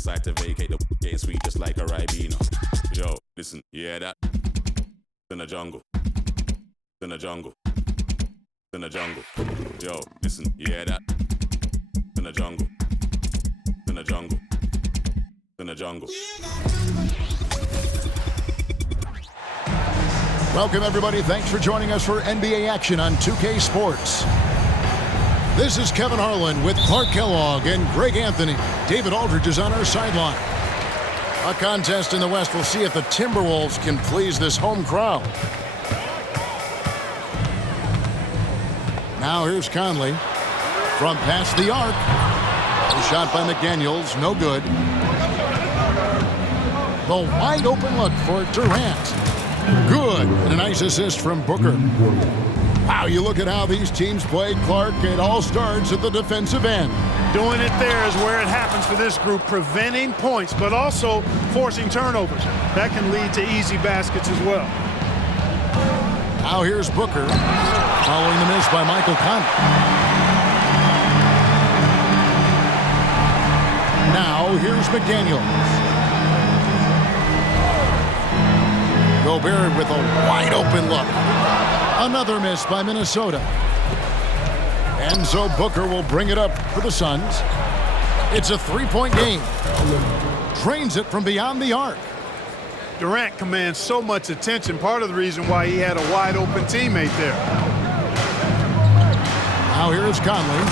decide to vacate the getting sweet just like a Ribena. Yo, listen, you hear that? In the jungle. In the jungle. In the jungle. Yo, listen, you hear that? In the jungle. In the jungle. In the jungle. Welcome, everybody. Thanks for joining us for NBA action on 2K Sports. This is Kevin Harlan with Clark Kellogg and Greg Anthony. David Aldridge is on our sideline. A contest in the West. We'll see if the Timberwolves can please this home crowd. Now here's Conley from past the arc. A shot by McDaniels, no good. The wide open look for Durant. Good. And a nice assist from Booker. Wow, you look at how these teams play, Clark. It all starts at the defensive end. Doing it there is where it happens for this group, preventing points, but also forcing turnovers. That can lead to easy baskets as well. Now here's Booker, following the miss by Michael Conley. Now here's McDaniels. Gobert with a wide open look. Another miss by Minnesota. And so Booker will bring it up for the Suns. It's a three-point game. Drains it from beyond the arc. Durant commands so much attention, part of the reason why he had a wide open teammate there. Now here is Conley.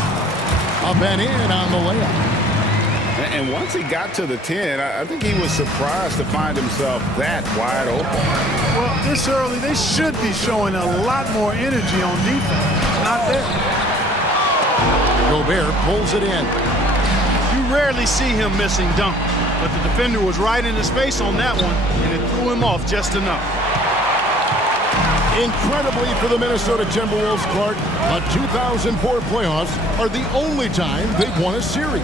Up and in on the layup. And once he got to the 10, I think he was surprised to find himself that wide open. Well, this early, they should be showing a lot more energy on defense. Not there. Gobert pulls it in. You rarely see him missing dunk, but the defender was right in his face on that one, and it threw him off just enough. Incredibly for the Minnesota Timberwolves, Clark, the 2004 playoffs are the only time they've won a series.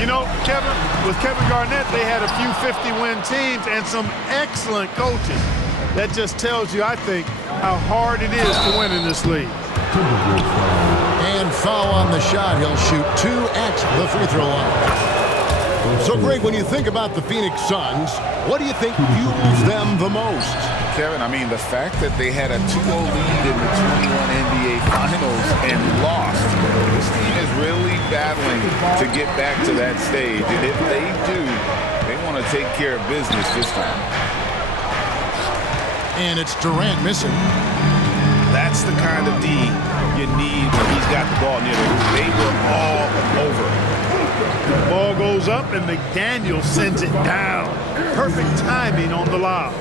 You know, Kevin, with Kevin Garnett, they had a few 50-win teams and some excellent coaches. That just tells you, I think, how hard it is to win in this league. And foul on the shot. He'll shoot 2 at the free throw line. So, Greg, when you think about the Phoenix Suns, what do you think fuels them the most? Kevin, I mean, the fact that they had a 2-0 lead in the 21 NBA Finals and lost. This team is really battling to get back to that stage. And if they do, they want to take care of business this time. And it's Durant missing. That's the kind of D you need when he's got the ball near the hoop. They were all over. The ball goes up, and McDaniel sends it down. Perfect timing on the lob.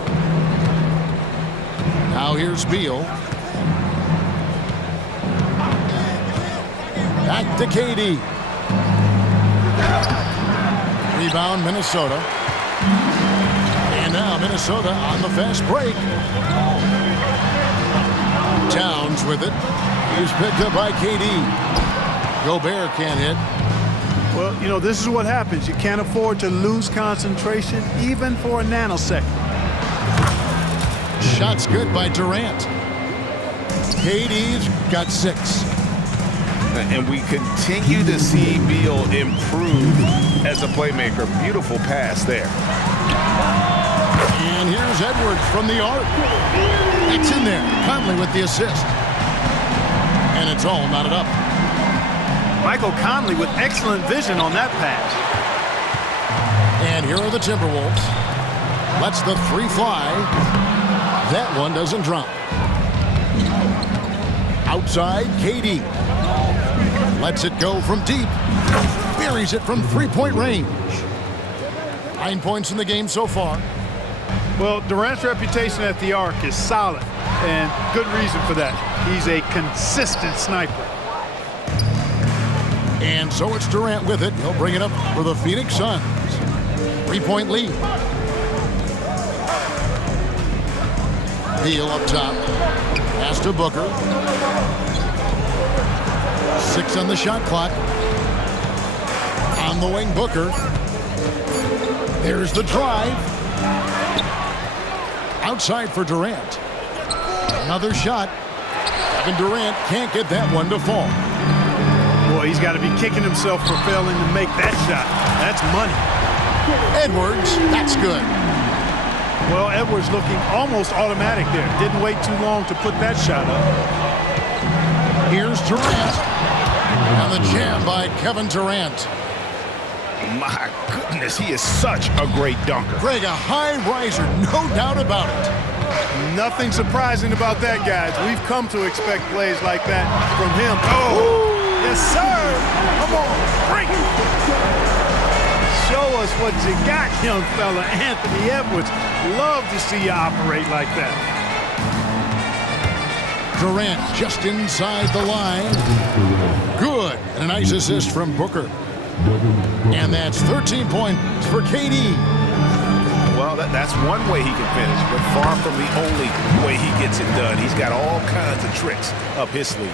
Now here's Beal. Back to KD. Rebound, Minnesota. And now Minnesota on the fast break. Towns with it. He's picked up by KD. Gobert can't hit. Well, you know, this is what happens. You can't afford to lose concentration even for a nanosecond. Shot's good by Durant. KD's got 6. And we continue to see Beal improve as a playmaker. Beautiful pass there. And here's Edwards from the arc. It's in there. Conley with the assist. And it's all knotted up. Michael Conley with excellent vision on that pass. And here are the Timberwolves. Lets the 3 fly. That one doesn't drop. Outside, KD. Lets it go from deep. Buries it from 3-point range. 9 points in the game so far. Well, Durant's reputation at the arc is solid, and good reason for that. He's a consistent sniper. And so it's Durant with it. He'll bring it up for the Phoenix Suns. 3-point lead. Beal up top. Pass to Booker. 6 on the shot clock. On the wing, Booker. There's the drive. Outside for Durant. Another shot. Kevin Durant can't get that one to fall. Boy, he's got to be kicking himself for failing to make that shot. That's money. Edwards, that's good. Well, Edwards looking almost automatic there. Didn't wait too long to put that shot up. Here's Durant. And the jam by Kevin Durant. My goodness, he is such a great dunker. Greg, a high riser, no doubt about it. Nothing surprising about that, guys. We've come to expect plays like that from him. Oh, yes, sir. Come on, bring it. Show us what you got, young fella. Anthony Edwards. Love to see you operate like that. Durant just inside the line. Good. And a nice assist from Booker. And that's 13 points for KD. Well, that's one way he can finish, but far from the only way he gets it done. He's got all kinds of tricks up his sleeve.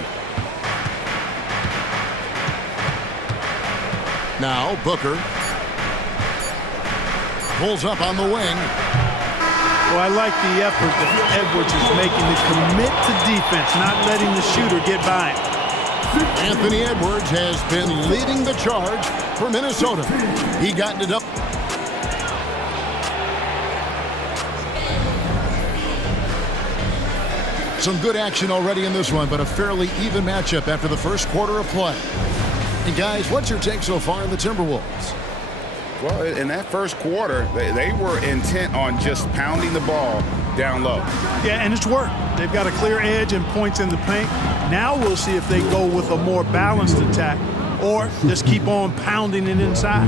Now Booker pulls up on the wing. Well, I like the effort that Edwards is making to commit to defense, not letting the shooter get by him. Anthony Edwards has been leading the charge for Minnesota. He got it up. Some good action already in this one, but a fairly even matchup after the first quarter of play. And guys, what's your take so far in the Timberwolves? Well, in that first quarter, they were intent on just pounding the ball down low. Yeah, and it's worked. They've got a clear edge and points in the paint. Now we'll see if they go with a more balanced attack or just keep on pounding it inside.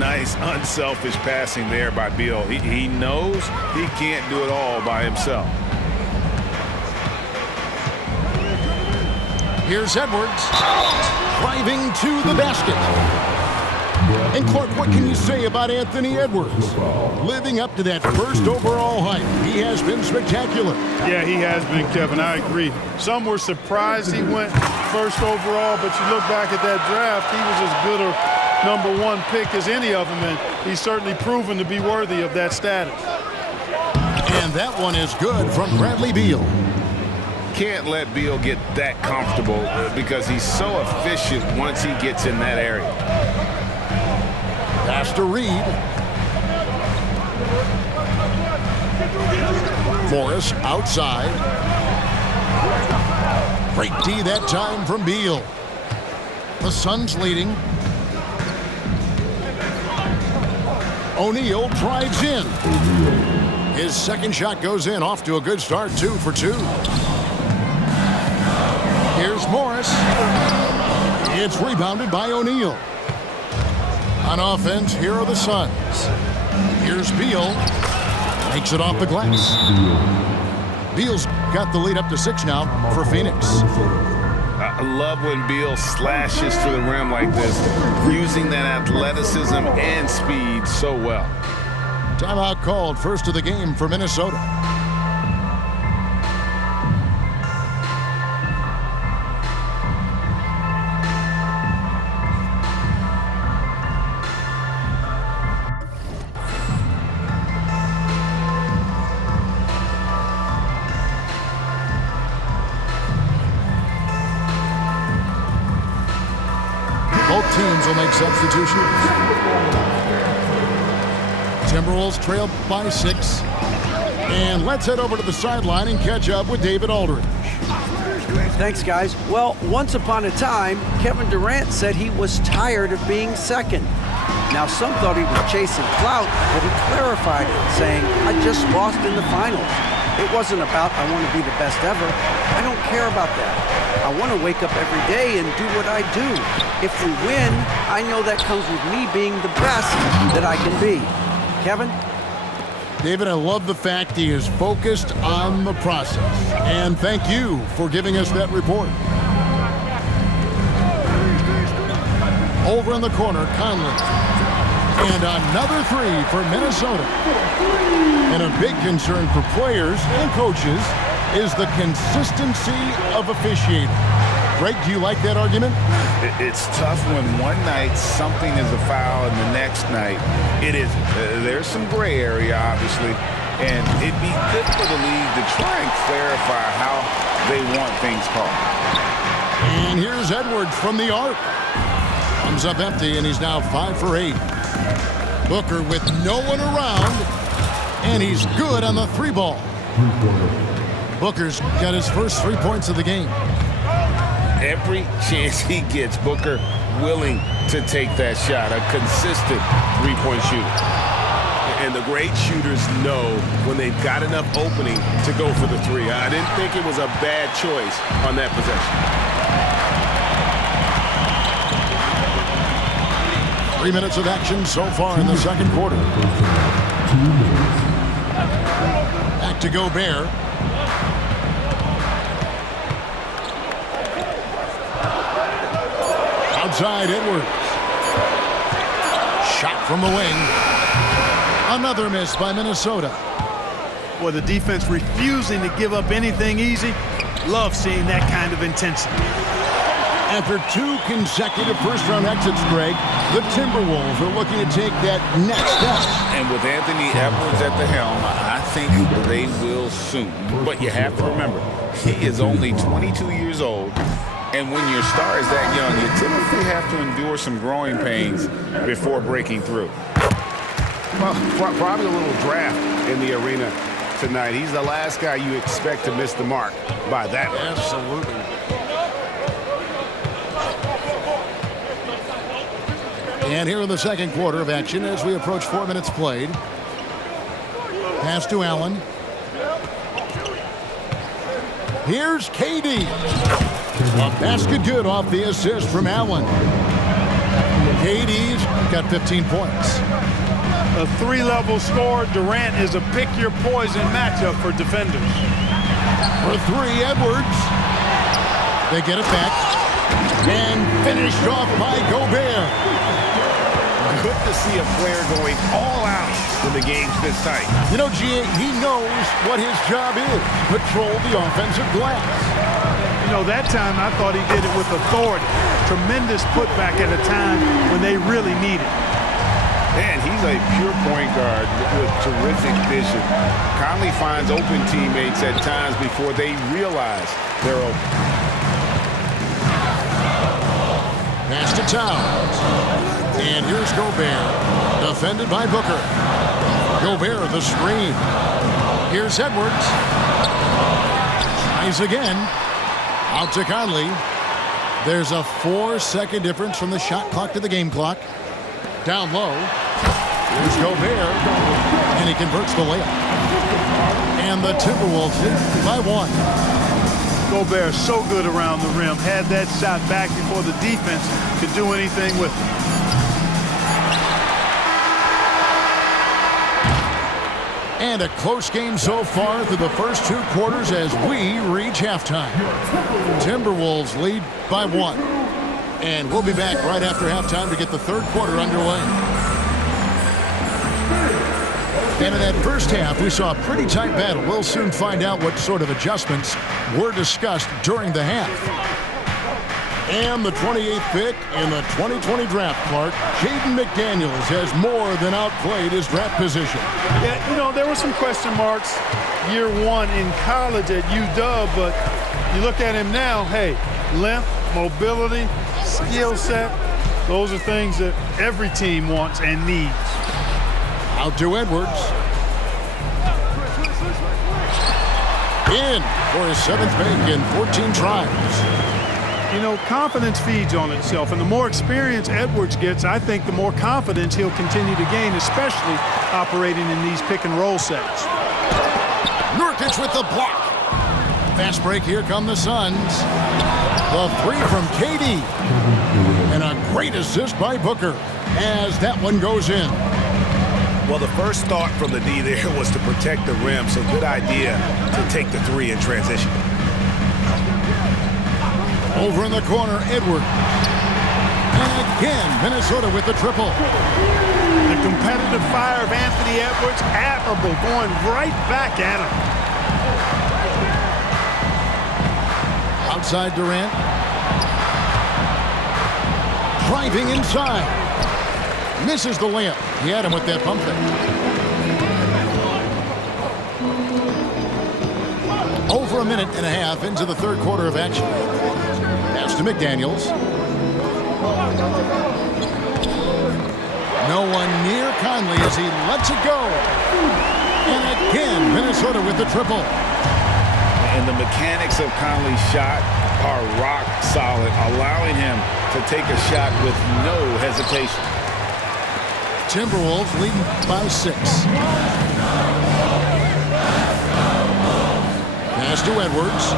Nice, unselfish passing there by Beal. He knows he can't do it all by himself. Here's Edwards driving to the basket. And Clark, what can you say about Anthony Edwards? Living up to that first overall hype, he has been spectacular. Yeah, he has been, Kevin. I agree. Some were surprised he went first overall, but you look back at that draft, he was as good a #1 pick as any of them, and he's certainly proven to be worthy of that status. And that one is good from Bradley Beal. Can't let Beal get that comfortable because he's so efficient once he gets in that area. Pass to Reed. Morris outside. Great D that time from Beal. The Suns leading. O'Neal drives in. His second shot goes in, off to a good start, 2 for 2. Here's Morris. It's rebounded by O'Neal. On offense, here are the Suns. Here's Beal. Makes it off the glass. Beal's got the lead up to 6 now for Phoenix. I love when Beal slashes to the rim like this, using that athleticism and speed so well. Timeout called, first of the game for Minnesota. Both teams will make substitutions. Timberwolves trail by 6. And let's head over to the sideline and catch up with David Aldridge. Thanks, guys. Well, once upon a time, Kevin Durant said he was tired of being second. Now, some thought he was chasing clout, but he clarified it, saying, I just lost in the finals. It wasn't about I want to be the best ever. I don't care about that. I want to wake up every day and do what I do. If we win, I know that comes with me being the best that I can be. Kevin? David, I love the fact he is focused on the process. And thank you for giving us that report. Over in the corner, Conley. And another 3 for Minnesota. And a big concern for players and coaches is the consistency of officiating. Greg, do you like that argument? It's tough when one night something is a foul and the next night it isn't. There's some gray area, obviously, and it'd be good for the league to try and clarify how they want things called. And here's Edwards from the arc. Comes up empty, and he's now 5 for 8. Booker with no one around, and he's good on the 3-ball. Booker's got his first 3 points of the game. Every chance he gets, Booker willing to take that shot. A consistent 3-point shooter. And the great shooters know when they've got enough opening to go for the 3. I didn't think it was a bad choice on that possession. 3 minutes of action so far in the second quarter. Back to Gobert. Outside Edwards. Shot from the wing. Another miss by Minnesota. Boy, the defense refusing to give up anything easy. Love seeing that kind of intensity. After 2 consecutive first-round exits, Greg, the Timberwolves are looking to take that next step. And with Anthony Edwards at the helm, I think they will soon. But you have to remember, he is only 22 years old. And when your star is that young, you typically have to endure some growing pains before breaking through. Well, probably a little draft in the arena tonight. He's the last guy you expect to miss the mark by that much. Absolutely. And here in the second quarter of action as we approach 4 minutes played. Pass to Allen. Here's KD. A basket good off the assist from Allen. KD's got 15 points. A 3-level score. Durant is a pick-your-poison matchup for defenders. For 3, Edwards. They get it back. And finished off by Gobert. Good to see a player going all out when the game's this tight. You know, G.A., he knows what his job is. Patrol the offensive glass. You know, that time I thought he did it with authority. Tremendous putback at a time when they really need it. And he's a pure point guard with terrific vision. Conley finds open teammates at times before they realize they're open. Pass to Towns. And here's Gobert, defended by Booker. Gobert, the screen. Here's Edwards. Tries again. Out to Conley. There's a 4-second difference from the shot clock to the game clock. Down low. Here's Gobert. And he converts the layup. And the Timberwolves lead by 1. Gobert so good around the rim. Had that shot back before the defense could do anything with it. And a close game so far through the first 2 quarters as we reach halftime. Timberwolves lead by 1. And we'll be back right after halftime to get the third quarter underway. And in that first half, we saw a pretty tight battle. We'll soon find out what sort of adjustments were discussed during the half. And the 28th pick in the 2020 draft, Clark, Jaden McDaniels has more than outplayed his draft position. Yeah, you know, there were some question marks year 1 in college at UW, but you look at him now, hey, length, mobility, skill set, those are things that every team wants and needs. Out to Edwards. In for his 7th pick in 14 tries. You know, confidence feeds on itself, and the more experience Edwards gets, I think the more confidence he'll continue to gain, especially operating in these pick-and-roll sets. Nurkic with the block. Fast break, here come the Suns. The 3 from KD. And a great assist by Booker as that one goes in. Well, the first thought from the D there was to protect the rim, so good idea to take the 3 in transition. Over in the corner, Edwards. And again, Minnesota with the triple. The competitive fire of Anthony Edwards, admirable, going right back at him. Outside Durant. Driving inside. Misses the layup. He had him with that pump fake. Over a minute and a half into the third quarter of action. Pass to McDaniels. No one near Conley. Conley as he lets it go. And again, Minnesota with the triple. And the mechanics of Conley's shot are rock solid, allowing him to take a shot with no hesitation. Timberwolves leading by 6. Pass to Edwards.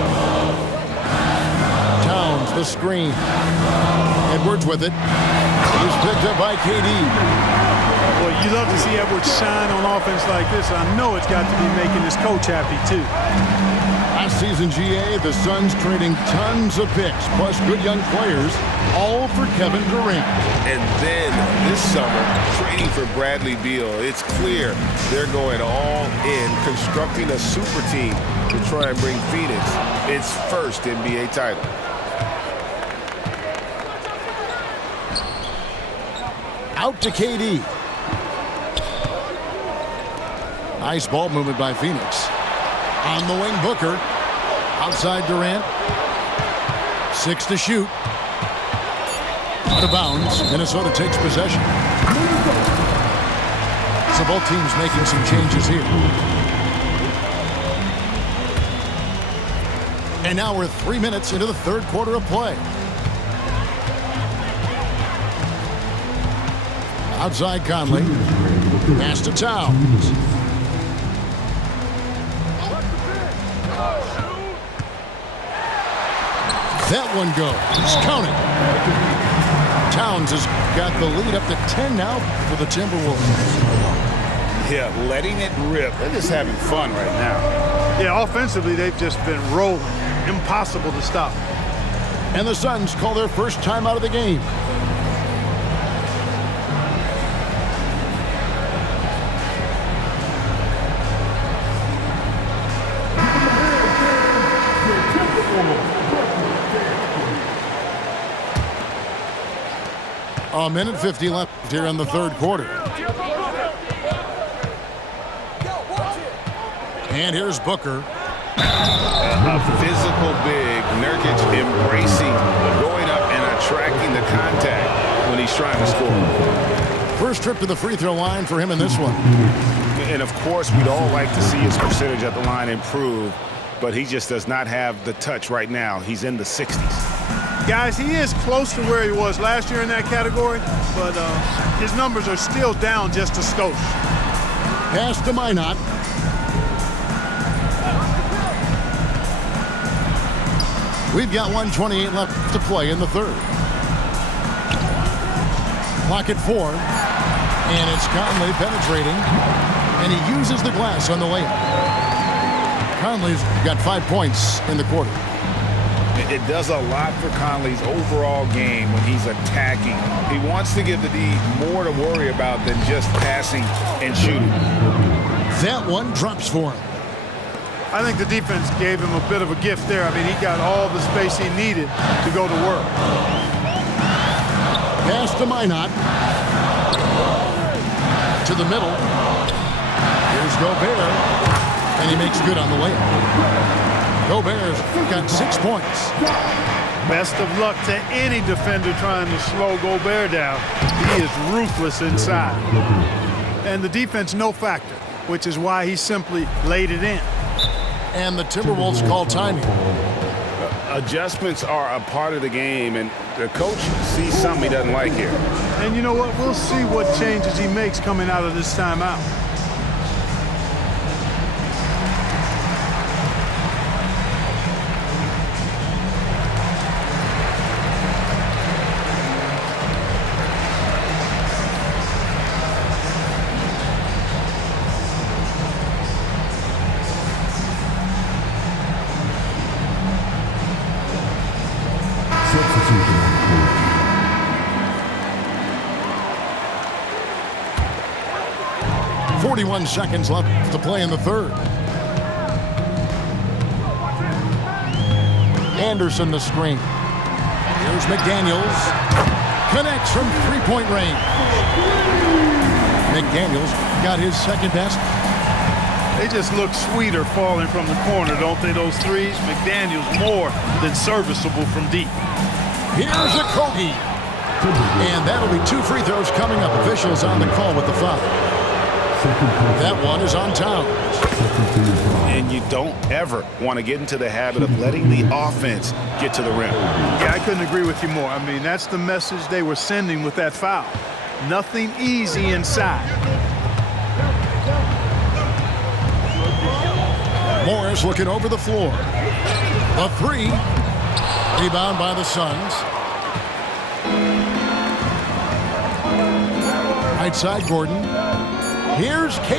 Towns, the screen. Edwards with it. He's picked up by KD. Well, you love to see Edwards shine on offense like this. I know it's got to be making his coach happy, too. Last season, GA, the Suns trading tons of picks, plus good young players, all for Kevin Durant. And then this summer, trading for Bradley Beal. It's clear they're going all in, constructing a super team to try and bring Phoenix its first NBA title. Out to KD. Nice ball movement by Phoenix. On the wing, Booker. Outside Durant. 6 to shoot. Out of bounds. Minnesota takes possession. So both teams making some changes here. And now we're 3 minutes into the third quarter of play. Outside Conley. Pass to Towns. That one goes. Count it. Towns has got the lead up to 10 now for the Timberwolves. Yeah, letting it rip. They're just having fun right now. Yeah, offensively, they've just been rolling. Impossible to stop. And the Suns call their first time out of the game. A minute 50 left here in the third quarter. And here's Booker. A physical big. Nurkic embracing, going up and attracting the contact when he's trying to score. First trip to the free throw line for him in this one. And of course, we'd all like to see his percentage at the line improve, but he just does not have the touch right now. He's in the 60s. Guys, he is close to where he was last year in that category, but his numbers are still down just a skosh. Pass to Minot. We've got 1:28 left to play in the third. Clock at 4. And it's Conley penetrating. And he uses the glass on the layup. Conley's got 5 points in the quarter. It does a lot for Conley's overall game when he's attacking. He wants to give the D more to worry about than just passing and shooting. That one drops for him. I think the defense gave him a bit of a gift there. I mean, he got all the space he needed to go to work. Pass to Minot. To the middle. Here's Gobert. And he makes good on the layup. Gobert's got 6 points. Best of luck to any defender trying to slow Gobert down. He is ruthless inside. And the defense, no factor, which is why he simply laid it in. And the Timberwolves call timing. Adjustments are a part of the game, and the coach sees something he doesn't like here. And you know what? We'll see what changes he makes coming out of this timeout. Substitution on the court. 41 seconds left to play in the third. Anderson the screen. Here's McDaniels. Connects from three-point range. McDaniels got his second best. They just look sweeter falling from the corner, don't they, those threes? McDaniels more than serviceable from deep. Here's Okogie. And that'll be 2 free throws coming up. Officials on the call with the foul. That one is on Towns. And you don't ever want to get into the habit of letting the offense get to the rim. Yeah, I couldn't agree with you more. I mean, that's the message they were sending with that foul. Nothing easy inside. Morris looking over the floor. The 3. Rebound by the Suns. Right side, Gordon. Here's KD.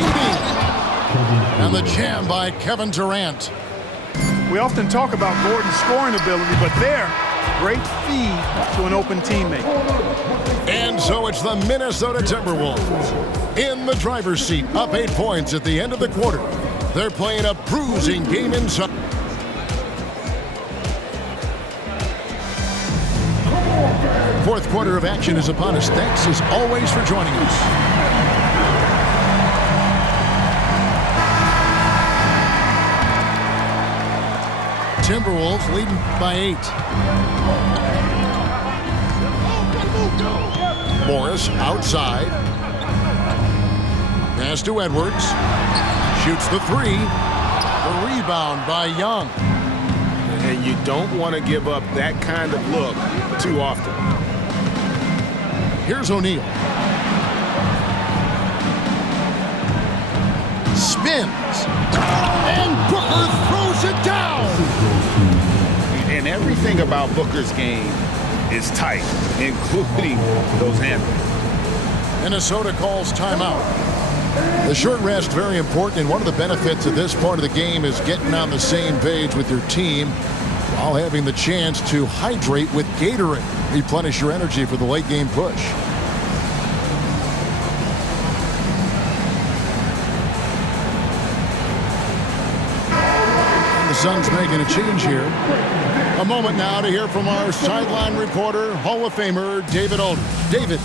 And the jam by Kevin Durant. We often talk about Gordon's scoring ability, but there, great feed to an open teammate. And so it's the Minnesota Timberwolves in the driver's seat, up 8 points at the end of the quarter. They're playing a bruising game inside. Fourth quarter of action is upon us. Thanks as always for joining us. Timberwolves leading by 8. Morris outside. Pass to Edwards. Shoots the 3. The rebound by Young. And you don't want to give up that kind of look too often. Here's O'Neal. Spins. And Booker throws it down. And everything about Booker's game is tight, including those handles. Minnesota calls timeout. The short rest very important, and one of the benefits of this part of the game is getting on the same page with your team while having the chance to hydrate with Gatorade. Replenish your energy for the late game push. The Suns making a change here. A moment now to hear from our sideline reporter, Hall of Famer David Aldridge. David.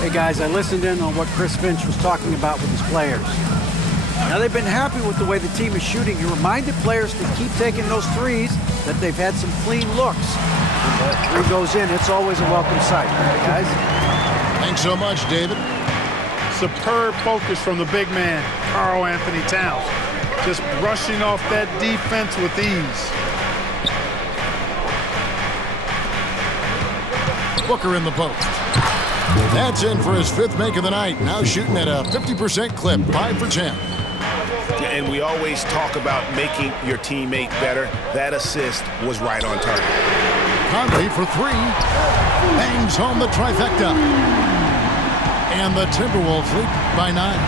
Hey guys, I listened in on what Chris Finch was talking about with his players. Now they've been happy with the way the team is shooting. He reminded players to keep taking those threes, that they've had some clean looks. When the 3 goes in, it's always a welcome sight. Right, guys? Thanks so much, David. Superb focus from the big man, Karl Anthony Towns. Just brushing off that defense with ease. Booker in the post. That's in for his 5th make of the night. Now shooting at a 50% clip, 5 for 10. And we always talk about making your teammate better. That assist was right on target. Conley for 3. Bangs home the trifecta. And the Timberwolves lead by 9.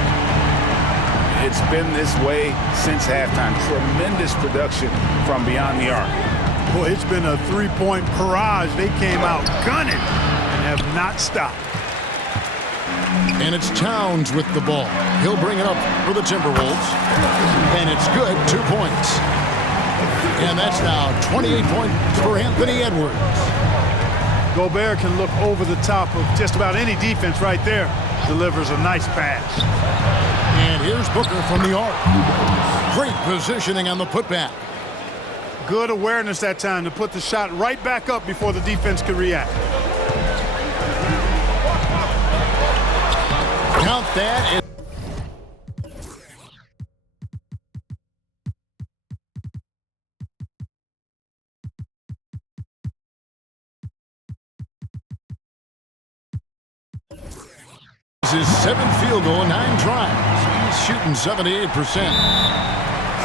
It's been this way since halftime. Tremendous production from beyond the arc. Boy, it's been a 3-point barrage. They came out gunning and have not stopped. And it's Towns with the ball. He'll bring it up for the Timberwolves. And it's good, 2 points. And that's now 28 points for Anthony Edwards. Gobert can look over the top of just about any defense right there. Delivers a nice pass. And here's Booker from the arc. Great positioning on the putback. Good awareness that time to put the shot right back up before the defense could react. Count that. His 7th field goal, 9 tries. He's shooting 78%.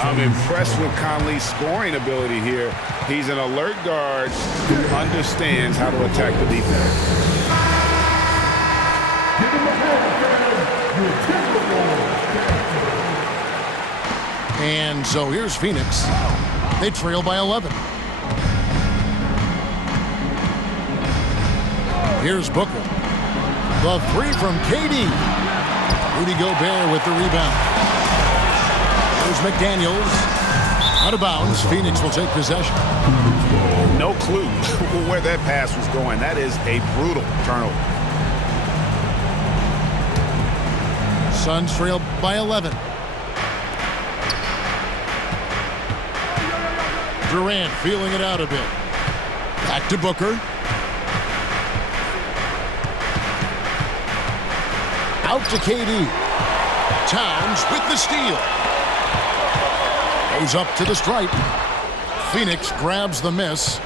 I'm impressed with Conley's scoring ability here. He's an alert guard who understands how to attack the defense. And so here's Phoenix. They trail by 11. Here's Booker. The 3 from KD. Rudy Gobert with the rebound. There's McDaniels. Out of bounds. Phoenix will take possession. No clue where that pass was going. That is a brutal turnover. Suns trail by 11. Durant feeling it out a bit. Back to Booker. Out to KD. Towns with the steal. Goes up to the stripe. Phoenix grabs the miss.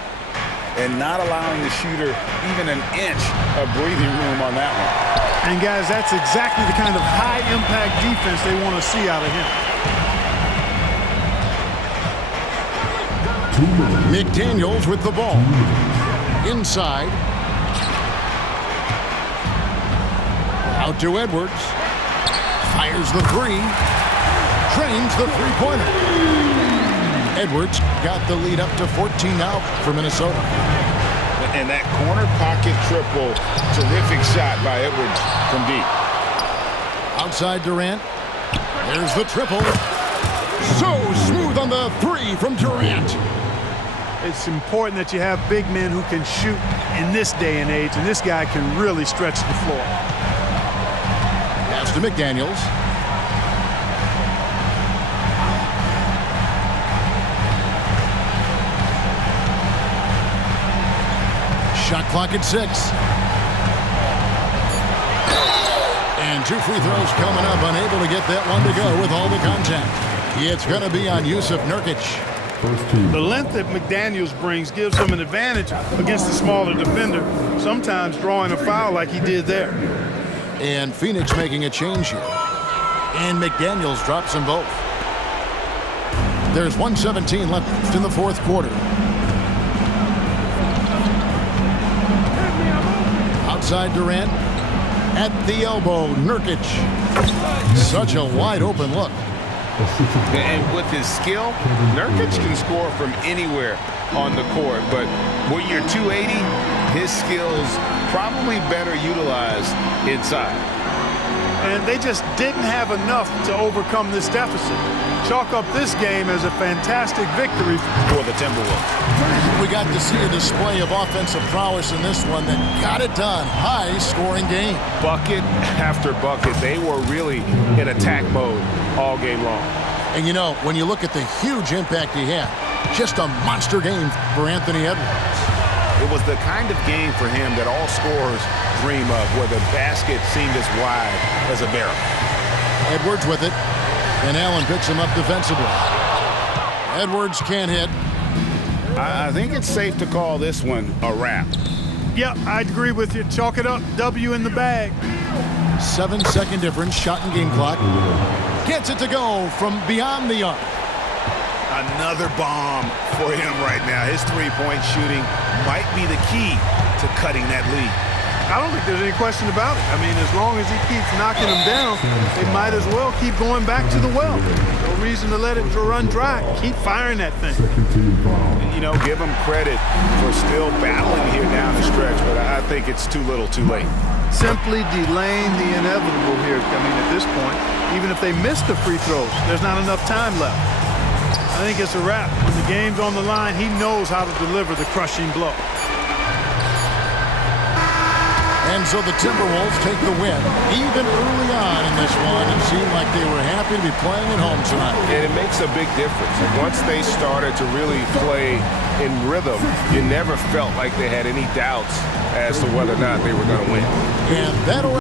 And not allowing the shooter even an inch of breathing room on that one. And guys, that's exactly the kind of high-impact defense they want to see out of him. McDaniels with the ball. Inside. Out to Edwards. Fires the three. Drains the three-pointer. Edwards got the lead up to 14 now for Minnesota. And that corner pocket triple, terrific shot by Edwards from deep. Outside Durant. There's the triple. So smooth on the three from Durant. It's important that you have big men who can shoot in this day and age, and this guy can really stretch the floor. Pass to McDaniels. Shot clock at 6. And 2 free throws coming up, unable to get that one to go with all the contact. It's going to be on Jusuf Nurkic. The length that McDaniels brings gives him an advantage against the smaller defender, sometimes drawing a foul like he did there. And Phoenix making a change here. And McDaniels drops them both. There's 1:17 left in the fourth quarter. Outside Durant. At the elbow, Nurkic. Such a wide open look. And with his skill, Nurkic can score from anywhere on the court. But when you're 280, his skills probably better utilized inside. And they just didn't have enough to overcome this deficit. Chalk up this game as a fantastic victory for the Timberwolves. We got to see a display of offensive prowess in this one that got it done. High-scoring game. Bucket after bucket. They were really in attack mode all game long. And you know, when you look at the huge impact he had, just a monster game for Anthony Edwards. It was the kind of game for him that all scorers dream of, where the basket seemed as wide as a barrel. Edwards with it, and Allen picks him up defensively. Edwards can't hit. I think it's safe to call this one a wrap. Yep, I'd agree with you. Chalk it up. W in the bag. 7-second difference, shot and game clock. Gets it to go from beyond the arc. Another bomb for him right now. His three-point shooting might be the key to cutting that lead. I don't think there's any question about it. I mean, as long as he keeps knocking them down, they might as well keep going back to the well. No reason to let it run dry. Keep firing that thing. You know, give him credit for still battling here down the stretch, but I think it's too little too late. Simply delaying the inevitable here. I mean, at this point, even if they miss the free throws, there's not enough time left. I think it's a wrap. When the game's on the line, he knows how to deliver the crushing blow. And so the Timberwolves take the win, even early on in this one. It seemed like they were happy to be playing at home tonight. And it makes a big difference. Once they started to really play in rhythm, you never felt like they had any doubts as to whether or not they were going to win. And that